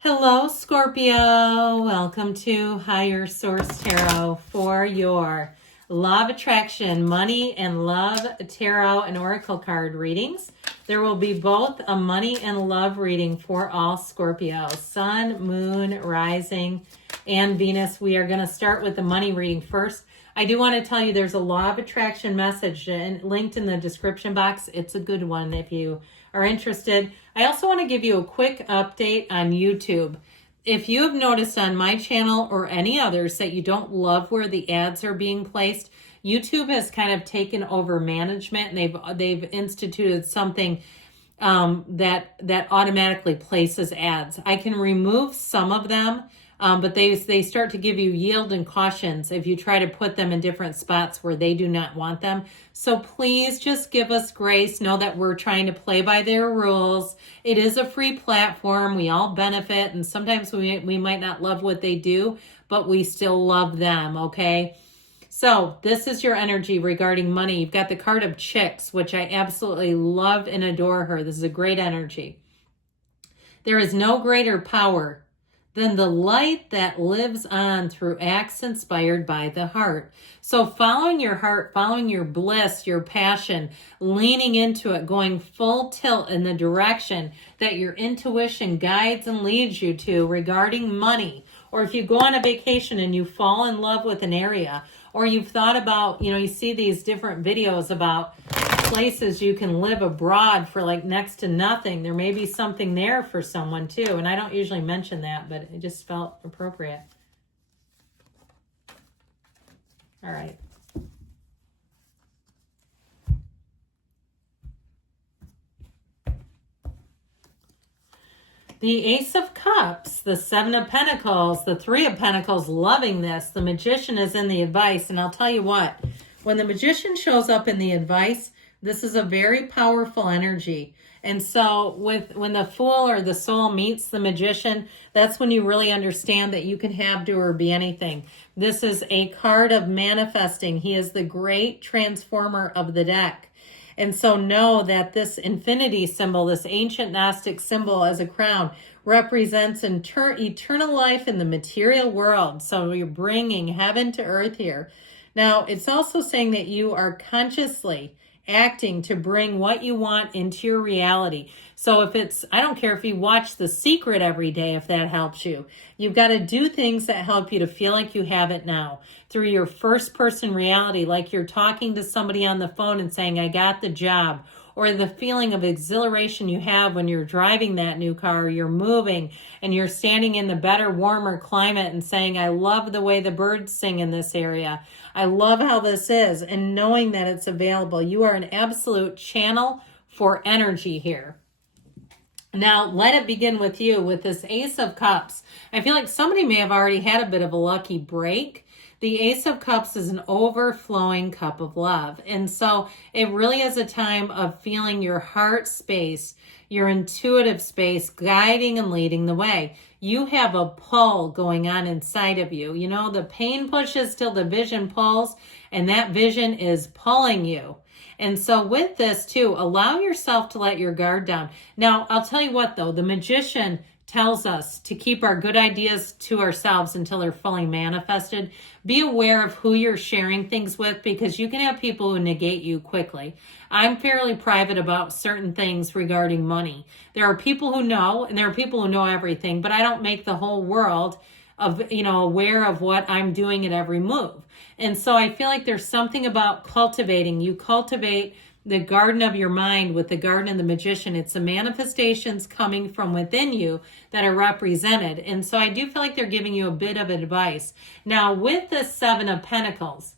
Hello, Scorpio. Welcome to Higher Source Tarot for your Law of Attraction, Money and Love Tarot and Oracle card readings. There will be both a money and love reading for all Scorpio, Sun, Moon, Rising, and Venus. We are going to start with the money reading first. I do want to tell you there's a Law of Attraction message linked in the description box. It's a good one if you are interested. I also want to give you a quick update on YouTube. If you have noticed on my channel or any others that you don't love where the ads are being placed, YouTube has kind of taken over management, and they've instituted something that automatically places ads. I can remove some of them, but they start to give you yield and cautions if you try to put them in different spots where they do not want them. So please just give us grace. Know that we're trying to play by their rules. It is a free platform. We all benefit, and sometimes we might not love what they do, but we still love them, okay? So this is your energy regarding money. You've got the card of Chicks, which I absolutely love and adore her. This is a great energy. There is no greater power than the light that lives on through acts inspired by the heart. So following your heart, following your bliss, your passion, leaning into it, going full tilt in the direction that your intuition guides and leads you to regarding money. Or if you go on a vacation and you fall in love with an area, or you've thought about, you see these different videos about places you can live abroad for like next to nothing. There may be something there for someone too. And I don't usually mention that, but it just felt appropriate. All right. The Ace of Cups, the Seven of Pentacles, the Three of Pentacles, loving this. The Magician is in the advice. And I'll tell you what, when the Magician shows up in the advice, this is a very powerful energy. And so when the Fool or the Soul meets the Magician, that's when you really understand that you can have, do, or be anything. This is a card of manifesting. He is the great transformer of the deck. And so know that this infinity symbol, this ancient Gnostic symbol as a crown, represents eternal life in the material world. So you're bringing heaven to earth here. Now, it's also saying that you are consciously acting to bring what you want into your reality. So I don't care if you watch The Secret every day, if that helps you. You've got to do things that help you to feel like you have it now through your first person reality, like you're talking to somebody on the phone and saying, I got the job, or the feeling of exhilaration you have when you're driving that new car, you're moving and you're standing in the better, warmer climate and saying, I love the way the birds sing in this area. I love how this is, and knowing that it's available. You are an absolute channel for energy here. Now, let it begin with you with this Ace of Cups. I feel like somebody may have already had a bit of a lucky break. The Ace of Cups is an overflowing cup of love. And so it really is a time of feeling your heart space, your intuitive space, guiding and leading the way. You have a pull going on inside of you. The pain pushes till the vision pulls, and that vision is pulling you. And so with this too, allow yourself to let your guard down. Now, I'll tell you what though, the Magician tells us to keep our good ideas to ourselves until they're fully manifested. Be aware of who you're sharing things with, because you can have people who negate you quickly. I'm fairly private about certain things regarding money. There are people who know, and there are people who know everything, but I don't make the whole world aware of what I'm doing at every move. And so I feel like there's something about cultivating. You cultivate the garden of your mind with the garden of the Magician. It's the manifestations coming from within you that are represented. And so I do feel like they're giving you a bit of advice. Now, with the Seven of Pentacles,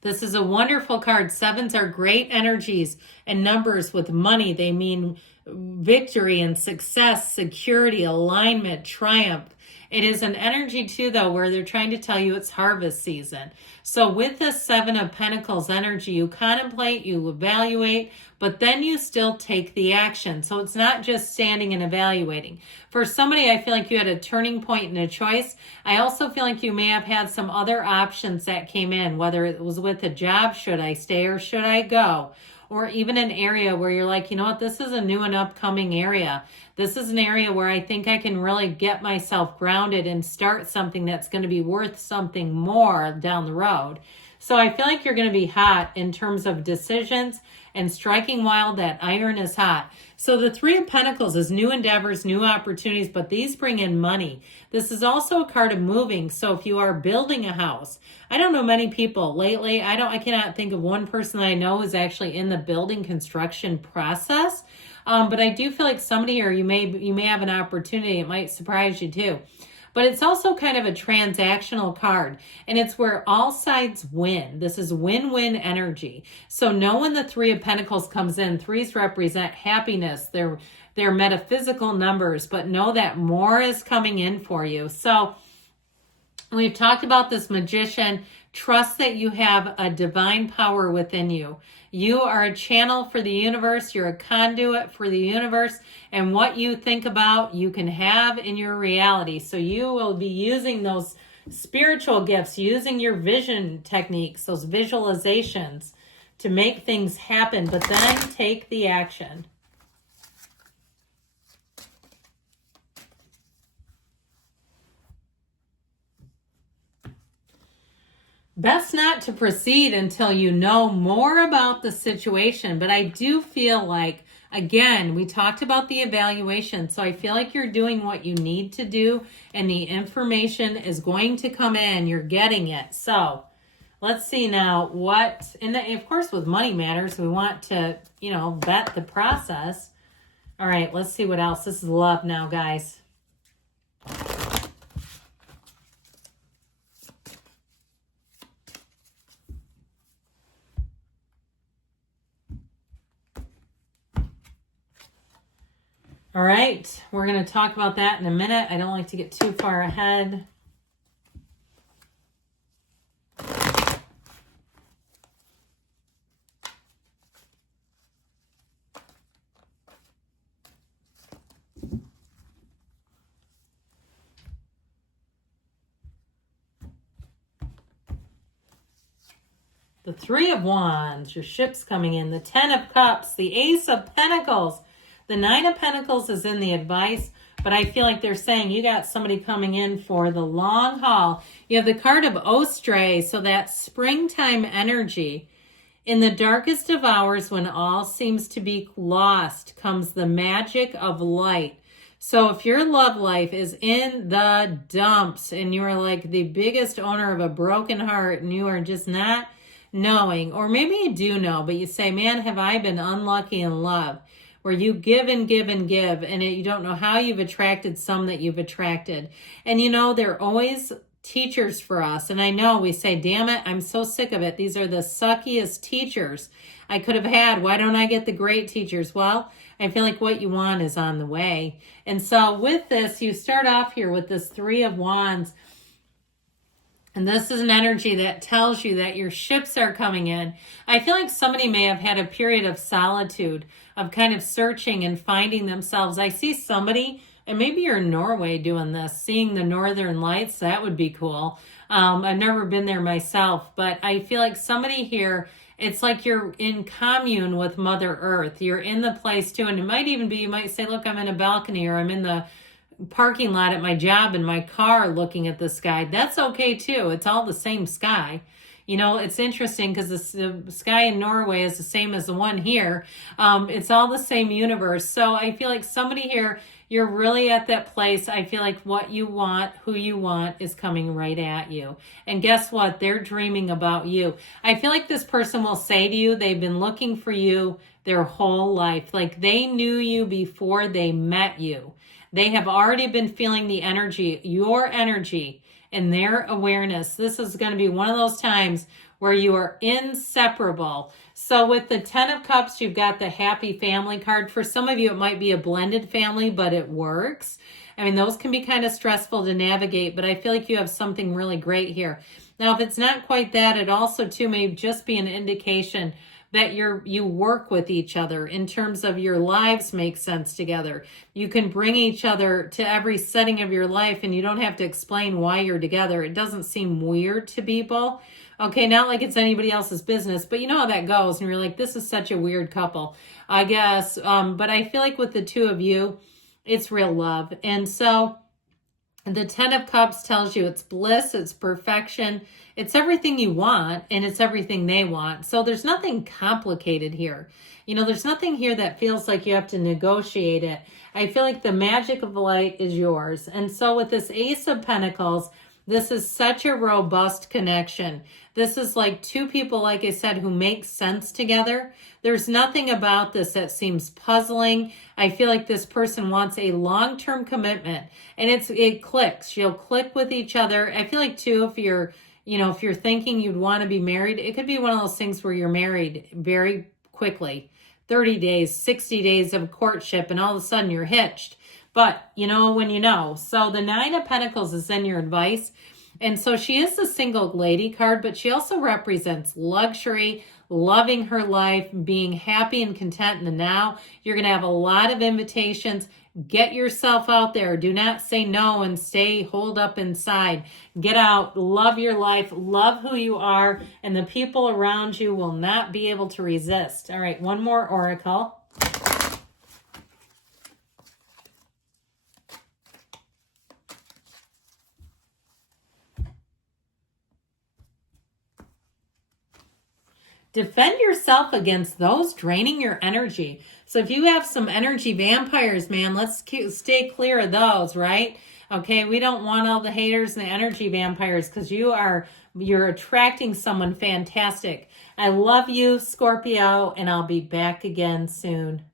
this is a wonderful card. Sevens are great energies and numbers with money. They mean victory and success, security, alignment, triumph. It is an energy too, though, where they're trying to tell you it's harvest season. So with the Seven of Pentacles energy, you contemplate, you evaluate, but then you still take the action. So it's not just standing and evaluating. For somebody, I feel like you had a turning point and a choice. I also feel like you may have had some other options that came in, whether it was with a job, should I stay or should I go? or even an area where you're like, you know what, this is a new and upcoming area. This is an area where I think I can really get myself grounded and start something that's going to be worth something more down the road. So I feel like you're going to be hot in terms of decisions and striking while that iron is hot. So the Three of Pentacles is new endeavors, new opportunities, but these bring in money. This is also a card of moving. So if you are building a house, I don't know many people lately. I cannot think of one person that I know is actually in the building construction process. But I do feel like somebody here, you may have an opportunity. It might surprise you too. But it's also kind of a transactional card, and it's where all sides win. This is win-win energy. So know when the Three of Pentacles comes in, threes represent happiness. They're metaphysical numbers, but know that more is coming in for you. So we've talked about this Magician. Trust that you have a divine power within you. You are a channel for the universe. You're a conduit for the universe. And what you think about, you can have in your reality. So you will be using those spiritual gifts, using your vision techniques, those visualizations to make things happen. But then take the action. Best not to proceed until you know more about the situation. But I do feel like, again, we talked about the evaluation. So I feel like you're doing what you need to do and the information is going to come in. You're getting it. So let's see now what, and of course with money matters, we want to, vet the process. All right, let's see what else. This is love now, guys. All right, we're going to talk about that in a minute. I don't like to get too far ahead. The Three of Wands, your ship's coming in. The Ten of Cups, the Ace of Pentacles. The Nine of Pentacles is in the advice, but I feel like they're saying you got somebody coming in for the long haul. You have the card of Ostray, so that springtime energy. In the darkest of hours, when all seems to be lost, comes the magic of light. So if your love life is in the dumps and you are like the biggest owner of a broken heart and you are just not knowing, or maybe you do know, but you say, man, have I been unlucky in love? Where you give and give and give, and you don't know how you've attracted some that you've attracted. And they're always teachers for us. And I know we say, damn it, I'm so sick of it. These are the suckiest teachers I could have had. Why don't I get the great teachers? Well, I feel like what you want is on the way. And so with this, you start off here with this Three of Wands. And this is an energy that tells you that your ships are coming in. I feel like somebody may have had a period of solitude, of kind of searching and finding themselves. I see somebody, and maybe you're in Norway doing this, seeing the northern lights. That would be cool. I've never been there myself, but I feel like somebody here, it's like you're in commune with Mother Earth. You're in the place too. And it might even be, you might say, look, I'm in a balcony, or I'm in the parking lot at my job in my car looking at the sky. That's okay too. It's all the same sky. It's interesting because the sky in Norway is the same as the one here. It's all the same universe. So I feel like somebody here, you're really at that place. I feel like what you want, who you want is coming right at you. And guess what? They're dreaming about you. I feel like this person will say to you, they've been looking for you their whole life. Like they knew you before they met you. They have already been feeling the energy, your energy, and their awareness. This is going to be one of those times where you are inseparable. So with the Ten of Cups, you've got the happy family card. For some of you, it might be a blended family, but it works. I mean, those can be kind of stressful to navigate, but I feel like you have something really great here. Now, if it's not quite that, it also too may just be an indication that you work with each other in terms of your lives make sense together. You can bring each other to every setting of your life and you don't have to explain why you're together. It doesn't seem weird to people. Okay, not like it's anybody else's business, but you know how that goes. And you're like, this is such a weird couple, I guess. But I feel like with the two of you, it's real love. And so the 10 of Cups tells you it's bliss, it's perfection, it's everything you want, and it's everything they want. So there's nothing complicated here. You know, there's nothing here that feels like you have to negotiate it. I feel like the magic of light is yours. And so with this Ace of Pentacles, this is such a robust connection. This is like two people, like I said, who make sense together. There's nothing about this that seems puzzling. I feel like this person wants a long-term commitment, and it clicks. You'll click with each other. I feel like too, if you're thinking you'd want to be married, it could be one of those things where you're married very quickly. 30 days, 60 days of courtship, and all of a sudden you're hitched. But you know when you know. So the 9 of Pentacles is in your advice. And so she is the single lady card, but she also represents luxury, loving her life, being happy and content in the now. You're going to have a lot of invitations. Get yourself out there. Do not say no and stay holed up inside. Get out, love your life, love who you are, and the people around you will not be able to resist. All right, one more oracle. Defend yourself against those draining your energy. So if you have some energy vampires, man, let's stay clear of those, right? Okay, we don't want all the haters and the energy vampires because you're attracting someone fantastic. I love you, Scorpio, and I'll be back again soon.